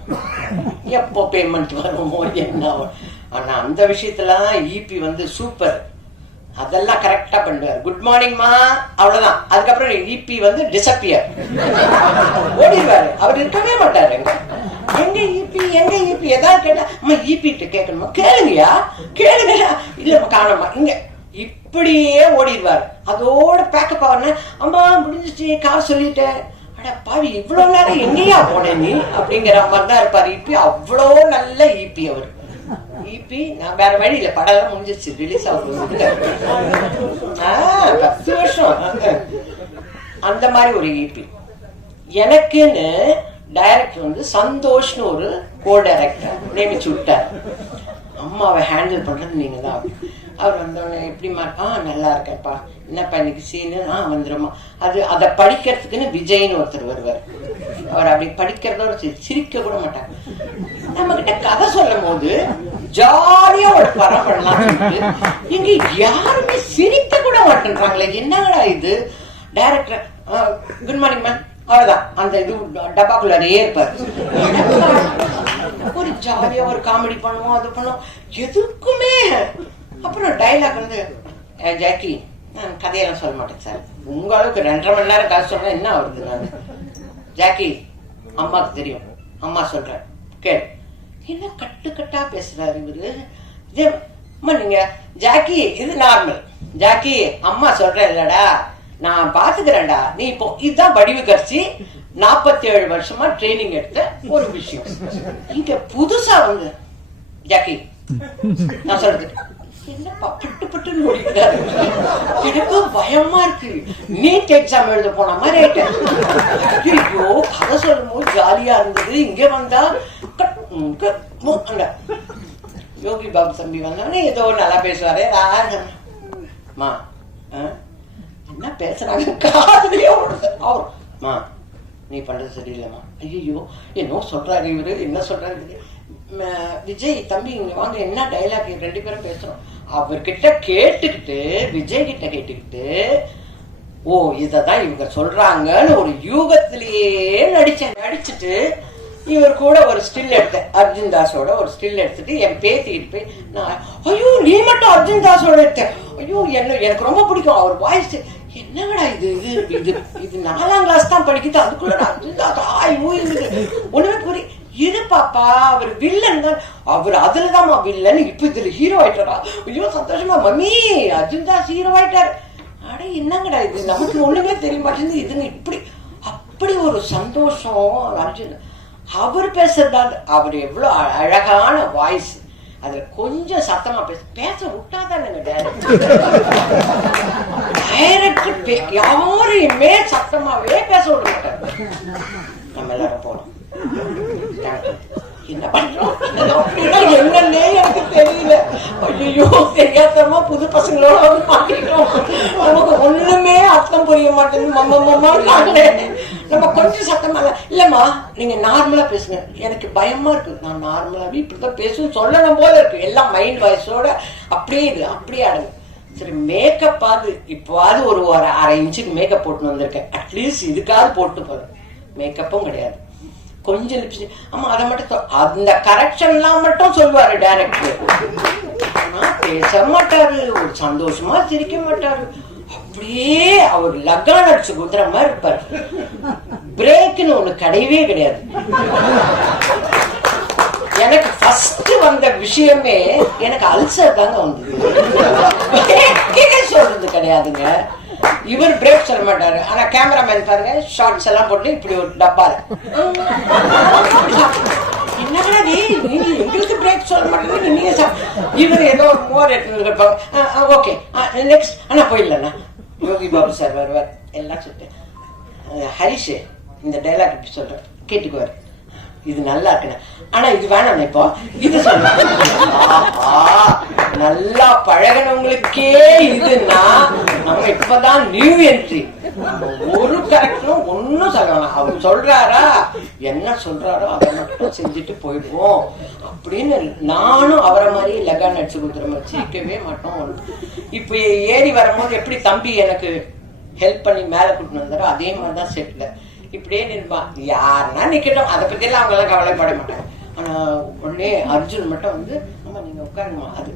எப்போ பேமெண்ட் வருமோ என்ன. ஆனா அந்த விஷயத்துலதான் ஈபி சூப்பர். அதெல்லாம் கரெக்டா பண்ணுவார். குட் மார்னிங்மா, அவ்வளவுதான். அதுக்கப்புறம் ஈபி டிசப்பியர், ஓடிடுவாரு. அவர் இருக்கவே மாட்டாரு. எங்க ஈபி ஏதாவது கேட்டா அம்மா ஈபி கிட்ட கேட்கணுமா, கேளுங்கயா இல்லம்மா காணமா இங்க, இப்படியே ஓடிடுவாரு. அதோட பேக்கப் ஆகணும். அம்மா முடிஞ்சிச்சு, காசு சொல்லிட்டேன். அட பாவி, இவ்வளவு நேரம் எங்கேயா போனேன் நீ அப்படிங்கிற மாதிரி தான் இருப்பாரு ஈபி. அவ்வளோ நல்ல ஈபி அவரு. ஈபி நான் வேற வழி இல்ல, படம் எல்லாம் முடிஞ்சிச்சு, ரிலீஸ் ஆகுது 10 வருஷம். அந்த மாதிரி ஒரு ஈபி. எனக்குன்னு டைரக்டர் சந்தோஷ்னு ஒரு கோ டைரக்டர் நியமிச்சு விட்டார். அம்மாவை ஹேண்டில் பண்றது நீங்க தான். அவர் வந்தோடனே எப்படிமா நல்லா இருக்கேன்ப்பா, என்னப்பா இன்னைக்கு சீனு வந்துருமா. அதை படிக்கிறதுக்குன்னு விஜய்னு ஒருத்தர் வருவார். அவர் அப்படி படிக்கிறதோட சிரிக்க கூட மாட்டாங்க. நம்ம கிட்ட கதை சொல்லும் போது ஜாலியா ஒரு படம் பண்ணலாம். இங்க யாருமே சிரிக்க கூட மாட்டேன்றாங்களே, என்னடா இது. டைரக்டர் குட் மார்னிங் மேம், அவ்வளவுதான். அந்த இது டப்பாக்குள்ளாரே இருப்பாரு. ஒரு ஜாலியா ஒரு காமெடி பண்ணுவோம், அது பண்ணுவோம், எதுக்குமே. அப்புறம் டைலாக் ஜாக்கி, நான் கதையெல்லாம் சொல்ல மாட்டேன் சார், உங்க அளவுக்கு 2.5 மணி நேரம் கதை சொன்னா என்ன வருது. நான் ஜாக்கி அம்மாவுக்கு தெரியும், அம்மா சொல்றேன் கேள். என்ன கட்டுக்கட்டா பேசுறாரு இவரு. அம்மா நீங்க ஜாக்கி, இது நார்மல். ஜாக்கி அம்மா சொல்றேன் இல்லடா, நான் பாத்துக்கிறேன்டா, நீ இப்போ இதுதான் வடிவு கட்சி. 47 வருஷமா ட்ரைனிங் எடுத்த ஒரு விஷயம். இங்க புதுசா ஜாக்கி நான் சொல்றது என்னப்பா பட்டு பட்டுன்னு ஓடிக்கிறாரு. எனக்கு பயமா இருக்கு. நீட் எக்ஸாம் எழுத போன மாதிரி ஆயிட்டேன். ஐயோ, கதை சொல்லும் போது ஜாலியா இருந்தது. இங்க வந்தா யோகி பாபு தம்பி வந்தோடனே ஏதோ நல்லா பேசுவாரு. மா என்ன பேசுறாங்க காதுலயே அவர், நீ பண்றது சரியில்லைம்மா. ஐயோ என்னோ சொல்றாரு இவரு, என்ன சொல்றாரு. விஜய் தம்பி இங்க வாங்க, என்ன டைலாக் 2 பேரும் பேசுறோம். அவர்கிட்ட கேட்டுக்கிட்டு, விஜய் கிட்ட கேட்டுக்கிட்டு, ஓ இததான் இவங்க சொல்றாங்கன்னு ஒரு யூகத்திலேயே நடிச்சுட்டு இவர் கூட ஒரு ஸ்டில் எடுத்தேன். அர்ஜுன் தாஸோட ஒரு ஸ்டில் எடுத்துட்டு என் பேத்திக்கிட்டு போய் நான், ஐயோ நீ மட்டும் அர்ஜுன் தாஸோட எடுத்தேன், ஐயோ எனக்கு ரொம்ப பிடிக்கும் அவர் வாய்ஸ், என்னங்கடா இது இது இது இது 4ஆம் கிளாஸ் தான் படிக்குது, அதுக்குள்ள அர்ஜுன் தாஸ் ஒண்ணுமே புரிய. இது பாப்பா அவர் வில்லன் தான், அவர் அதுலதான் வில்லன், இப்ப இதுல ஹீரோ ஆயிட்டாரா, ஐயோ சந்தோஷமா மம்மி அர்ஜுன் தாஸ் ஹீரோ ஆயிட்டாரு. அட என்னங்கடா இது, நமக்கு ஒண்ணுமே தெரிய மாட்டேங்குது, இதுங்க இப்படி அப்படி ஒரு சந்தோஷம். அர்ஜுன் அவர் பேசுறதால, அவர் எவ்வளவு அழகான வாய்ஸ், அதுல கொஞ்சம் சத்தமா பேச விட்டாதானுங்க டைரக்டர். யாரையுமே சத்தமாவே பேச விட மாட்டாரு. நம்ம எல்லாரும் போனோம், என்ன பண்றோம் என்னன்னே எனக்கு தெரியல. ஐயோ தெரியாதமா புது பசங்களோட வந்து மாட்டிட்டோம், நமக்கு ஒண்ணுமே அர்த்தம் புரிய மாட்டேங்குது. நம்ம கொஞ்சம் சத்தமா இல்லம்மா நீங்க நார்மலா பேசுங்க, எனக்கு பயமா இருக்கு, நான் நார்மலாவே இப்படிதான் பேசுவேன் சொல்லணும் போல இருக்கு, எல்லாம் மைண்ட் வாய்ஸோட அப்படியே இது அப்படியே அடங்கு. சரி மேக்கப் ஆகுது, இப்போவாது ஒரு 1/2 இன்ச்சுக்கு மேக்கப் போட்டு வந்திருக்கேன், அட்லீஸ்ட் இதுக்காவது போட்டு போறேன். மேக்கப்பும் கிடையாது, கொஞ்சம் லிப்ஸ்டிக், ஆமா அதை மட்டும் அந்த கரெக்ஷன்லாம் மட்டும் சொல்லுவாரு டைரக்டர். ஆனா பேச மாட்டாரு, ஒரு சந்தோஷமா சிரிக்க மாட்டாரு, அப்படியே அவர் லக்கான் அடிச்சு குத்துற மாதிரி இருப்பாரு. பிரேக்னு ஒண்ணு கிடையவே கிடையாது. எனக்கு ஃபர்ஸ்ட் வந்த விஷயமே எனக்கு அல்சர் தாங்க வந்தது, சொல்றது கிடையாதுங்க. இவர் பிரேக் சொல்ல மாட்டாரு, ஆனா கேமராமேன் பாருங்க ஷார்ட்ஸ் எல்லாம் போட்டு இப்படி ஒரு டப்பால, என்னடா நீங்க எங்களுக்கு பிரேக் சொல்ல மாட்டேங்க நீங்க. இவர் ஏதோ ஒரு மோர் எடுத்து ஓகே நெக்ஸ்ட், ஆனா போயிடலண்ணா யோகி பாபு சார் வருவார் எல்லாம் சொல்லிட்டு, ஹரிஷ் இந்த டைலாக் இப்படி சொல்றேன் கேட்டுக்குவாரு, இது நல்லா இருக்குண்ணா, ஆனா இது வேணாம் இப்போ இது சொல்ல. நல்லா பழகினவங்களுக்கே இதுன்னா நம்ம இப்பதான் நியூ என்ட்ரி, ஒரு கரெக்டும் ஒன்னும் சொல்லலாம். அவர் சொல்றாரா என்ன சொல்றாரோ அதை மட்டும் செஞ்சுட்டு போயிடுவோம் அப்படின்னு. நானும் அவரை மாதிரி லகான் அடிச்சு கொடுத்துற மாதிரி சிரிக்கவே மாட்டோம். இப்ப ஏறி வரும்போது எப்படி தம்பி எனக்கு ஹெல்ப் பண்ணி மேல கூட்டிட்டு வந்தாரோ அதே மாதிரிதான் செட்ல இப்படியே நிற்பான். யாருன்னா நிக்கட்டும், அதை பத்தி எல்லாம் அவங்க எல்லாம் கவலைப்பட மாட்டாங்க. ஆனா உடனே அர்ஜுன் மட்டும் வந்து ஆமா நீங்க உட்காருமா, அது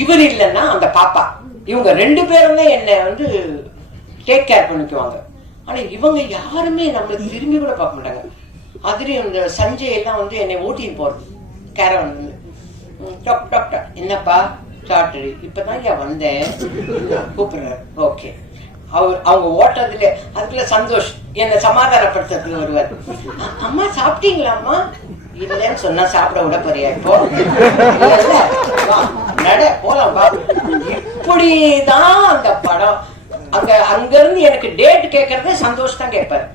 இவர் இல்லைன்னா அந்த பாப்பா, இவங்க 2 பேருமே என்னை வந்து டேக் கேர் பண்ணிக்குவாங்க. ஆனா இவங்க யாருமே நம்மளுக்கு திரும்பி கூட பார்க்க மாட்டாங்க. அதுலயும் இந்த சஞ்சய் எல்லாம் வந்து என்னை ஓட்டின்னு போறது கேரவன் வந்து, டாக்டர் என்னப்பா சாட்டரி இப்பதான் வந்தேன் கூப்பிடுறாரு, ஓகே. அவங்க ஓட்டுறதுல அதுக்குள்ள சந்தோஷ் என்னை சமாதானப்படுத்துறதுக்கு வருவார். அம்மா சாப்பிட்டீங்களாம்மா, இல்லன்னு சொன்னா சாப்பிட விட போறியா இப்போ, நட போலாம் பா. இப்படிதான் அந்த படம். அங்க இருந்து எனக்கு டேட் கேட்கறதே சந்தோஷ் தான் கேட்பாரு.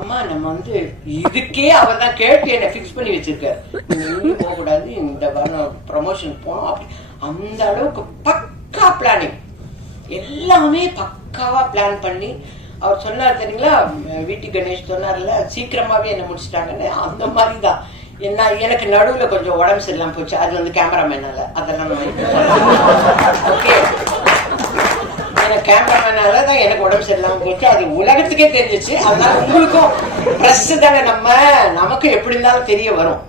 அம்மா நம்ம வந்து இதுக்கே அவர் தான் கேட்டு என்ன பிக்ஸ் பண்ணி வச்சிருக்காரு, நீங்க போக கூடாது, இந்த வாரம் ப்ரமோஷன் போனோம் அப்படி. அந்த அளவுக்கு பக்கா பிளானிங், எல்லாமே பக்காவா பிளான் பண்ணி. அவர் சொன்னார் தெரியுங்களா, வீட்டு கணேஷ் சொன்னார்ல சீக்கிரமாவே என்ன முடிச்சுட்டாங்கன்னு, அந்த மாதிரிதான். என்ன எனக்கு நடுவுல கொஞ்சம் உடம்பு சரியில்லாம போச்சு, அது வந்து கேமராமேனால, அதெல்லாம் ஓகே எனக்கு கேமராமேனால தான் எனக்கு உடம்பு சரியில்லாம போச்சு, அது உலகத்துக்கே தெரிஞ்சிச்சு. அதனால உங்களுக்கும் பிரஸ் தானே, நமக்கு எப்படி இருந்தாலும் தெரிய வரும்.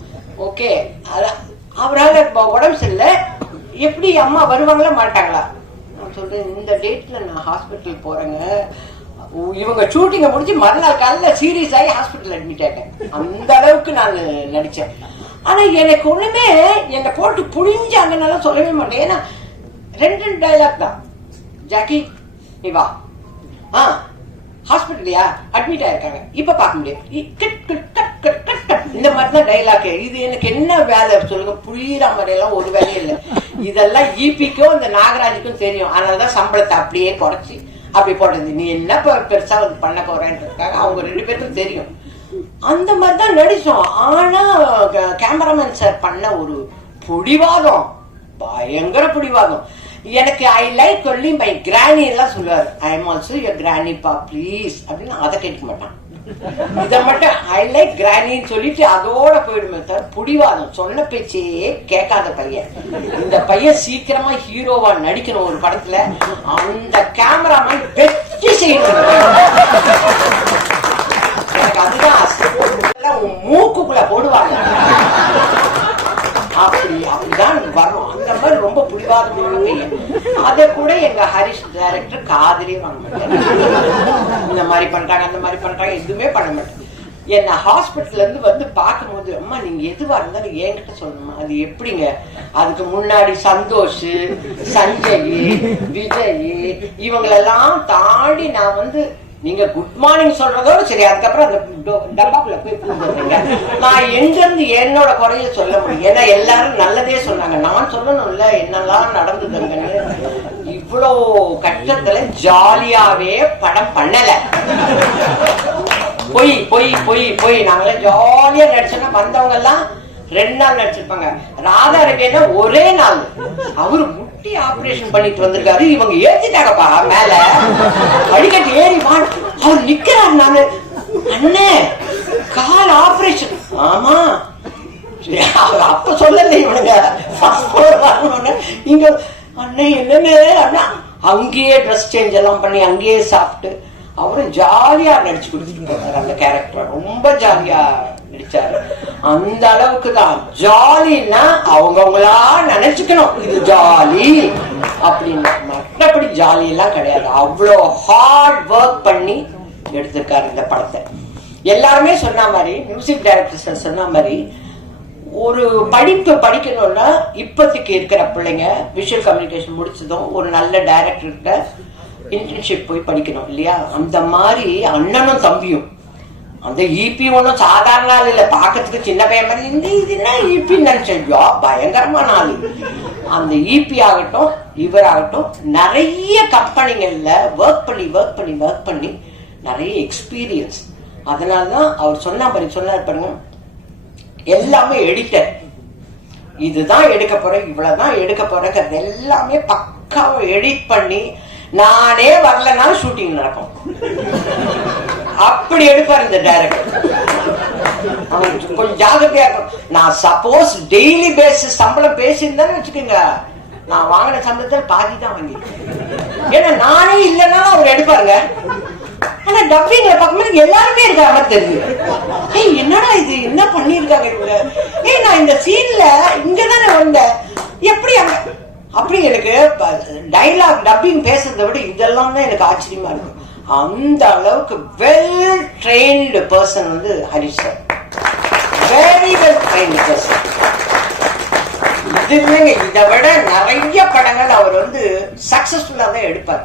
ஓகே அவரால் உடம்பு சரியில்லை, எப்படி அம்மா வருவாங்களா மாட்டாங்களா, நான் சொல்றேன் இந்த டேட்ல நான் ஹாஸ்பிட்டல் போறேங்க. இவங்க ஷூட்டிங்க முடிச்சு மறுநாள் காலையில சீரியஸ் ஆகி ஹாஸ்பிட்டல் அட்மிட் ஆயிட்டேன். அந்த அளவுக்கு நான் நடிச்சேன். ஆனா எனக்கு ஒண்ணுமே என்னை போட்டு புழிஞ்சாங்கன்னால சொல்லவே மாட்டேன். ஏன்னா 2 டைலாக் தான். ஜாக்கி நீ வா, ஹாஸ்பிட்டல்லையா அட்மிட் ஆயிருக்காங்க, இப்ப பார்க்க முடியாது, இந்த மாதிரிதான் டைலாக். இது எனக்கு என்ன வேலை சொல்லுங்க, புரியுற மாதிரி எல்லாம் ஒரு வேலையும் இல்லை. இதெல்லாம் ஈபிக்கும் இந்த நாகராஜுக்கும் தெரியும். அதனாலதான் சம்பளத்தை அப்படியே குறைச்சி அப்படி போடுறது. நீ என்ன பெருசா பண்ண போறேன்றதுக்காக அவங்க 2 பேருக்கும் தெரியும். அந்த மாதிரிதான் நடிச்சோம். ஆனா கேமராமேன் சார் பண்ண ஒரு பிடிவாதம், பயங்கர பிடிவாதம். எனக்கு ஐ லைக் ஒன்லி மை கிராணி எல்லாம் சொல்லுவாரு. ஐ எம் ஆல்சோ யுவர் கிராணி பா ப்ளீஸ் அப்படின்னு. அதை கேட்க மாட்டான். இதை மட்டும் ஐ லைக் கிரானின்னு சொல்லிட்டு அதோட போயிடுமே தவிர புடிவாதம், சொன்ன பேச்சையே கேட்காத பையன். இந்த பையன் சீக்கிரமா ஹீரோவா நடிக்கணும் ஒரு படத்துல. அந்த கேமராமேன் வெற்றி செய்யணும். எனக்கு அதுதான் மூக்குக்குள்ள போடுவாங்க. அப்படிதான் வரும். அந்த மாதிரி ரொம்ப புடிவாதமான பையன். அதை கூட எங்க ஹரிஷ் டைரக்டர் காதலே வாங்க மாட்டாங்க. இந்த மாதிரி பண்றாங்க, அந்த மாதிரி பண்றாங்க, எதுவுமே பண்ண மாட்டேன். என்ன ஹாஸ்பிட்டல்ல இருந்து வந்து பார்க்கும்போது, அம்மா நீங்க எதுவா இருந்தாலும் என்கிட்ட சொல்லணுமா? அது எப்படிங்க? அதுக்கு முன்னாடி சந்தோஷ், சஞ்சய், விஜய் இவங்களெல்லாம் தாண்டி நான் வந்து நீங்க குட் மார்னிங் சொல்றதோட சரி, அதுக்கப்புறம் அந்த டப்பாக்குள்ள போய் பூந்துருங்க. நான் எங்க இருந்து என்னோட குறைய சொல்ல முடியும்? ஏன்னா எல்லாரும் நல்லதே சொன்னாங்க, நான் சொல்லணும்ல என்னெல்லாம் நடந்ததுங்கன்னு. இவ்வளோ கஷ்டத்துல ஜாலியாவே படம் பண்ணல. பொய் பொய் பொய் பொய் நாங்களே ஜாலியா நடிச்சோன்னா வந்தவங்க எல்லாம் 2 நாள் நடிச்சிருப்பாங்க. ராதா ரவினா ஒரே நாள். அவரு முட்டி ஆபரேஷன் பண்ணிட்டு வந்திருக்காரு, இவங்க ஏத்திட்டாங்கப்பா மேல அடிக்கடி ஏறி வான். அவர் நிக்கிறாரு. நானு அண்ணே கால் ஆபரேஷன். ஆமா அப்ப சொல்லல இவனுங்க இங்க அண்ணே என்னன்னு அண்ணா அங்கேயே ட்ரெஸ் சேஞ்ச் எல்லாம் பண்ணி அங்கேயே சாப்பிட்டு அவரும் ஜாலியா நடிச்சு கொடுத்துட்டு போனாரு. அந்த கேரக்டர் ரொம்ப ஜாலியா நடிச்சாரு. அந்த அளவுக்கு தான் ஜாலின்னா அவங்கவுங்களா நினைச்சுக்கணும் இது ஜாலி அப்படின்னு. மற்றபடி ஜாலி எல்லாம் கிடையாது. அவ்வளோ ஹார்ட் ஒர்க் பண்ணி எடுத்திருக்காரு இந்த படத்தை. எல்லாருமே சொன்ன மாதிரி, மியூசிக் டைரக்டர்ஸ் சொன்ன மாதிரி, ஒரு படிப்பு படிக்கணும்னா இப்போதைக்கு இருக்கிற பிள்ளைங்க விஷுவல் கம்யூனிகேஷன் முடிச்சதும் ஒரு நல்ல டைரக்டர்கிட்ட இன்டர்ன்ஷிப் போய் படிக்கணும் இல்லையா? அந்த மாதிரி அண்ணனும் தம்பியும் அந்த இபி ஒன்றும் சாதாரண ஆள் இல்லை, பார்க்கறதுக்கு சின்ன பையன் மாதிரி இந்த இதுனா இபின்னு நினைச்சா பயங்கரமான ஆள். அந்த இபி ஆகட்டும் இவராகட்டும் நிறைய கம்பெனிகள்ல ஒர்க் பண்ணி நிறைய எக்ஸ்பீரியன்ஸ். அதனாலதான் அவர் சொன்னார் பாருங்க, எல்லாமே எடிட்டர், இதுதான் எடுக்க போறேன் இவ்வளவுதான் எடுக்க போறேங்கிறது எல்லாமே பக்காவா எடிட் பண்ணி நானே வரலனாலும் ஷூட்டிங் நடக்கும். அப்படி எடுப்பார் இந்த டைரக்டர். அவன் கொஞ்சம் ஜாகிரதையா இருக்கும். நான் சப்போஸ் டெய்லி பேசிஸ் சம்பளம் பேசியிருந்தேன்னு வச்சுக்கோங்க, நான் வாங்கின சம்பளத்தில் பாதி தான் வாங்கிருக்கேன். ஏன்னா நானே இல்லைன்னாலும் அவர் எடுப்பாருங்க. ஆனா டப்பிங்ல பார்க்கும்போது எல்லாருமே இருக்கிற மாதிரி தெரியுது. ஏய் என்னடா இது என்ன பண்ணிருக்காங்க இவங்க? ஏய் நான் இந்த சீன்ல இங்கதானே வந்தேன், எப்படி அங்க அப்படி எனக்கு டைலாக் டப்பிங் பேசுறதை விட இதெல்லாம் தான் எனக்கு ஆச்சரியமா இருக்கும். அந்த அளவுக்கு வெல் ட்ரெயின்டு பர்சன் வந்து Harish sir. Very well trained person. இது இல்லைங்க, இதை விட நிறைய படங்கள் அவர் வந்து சக்சஸ்ஃபுல்லா தான் எடுப்பார்.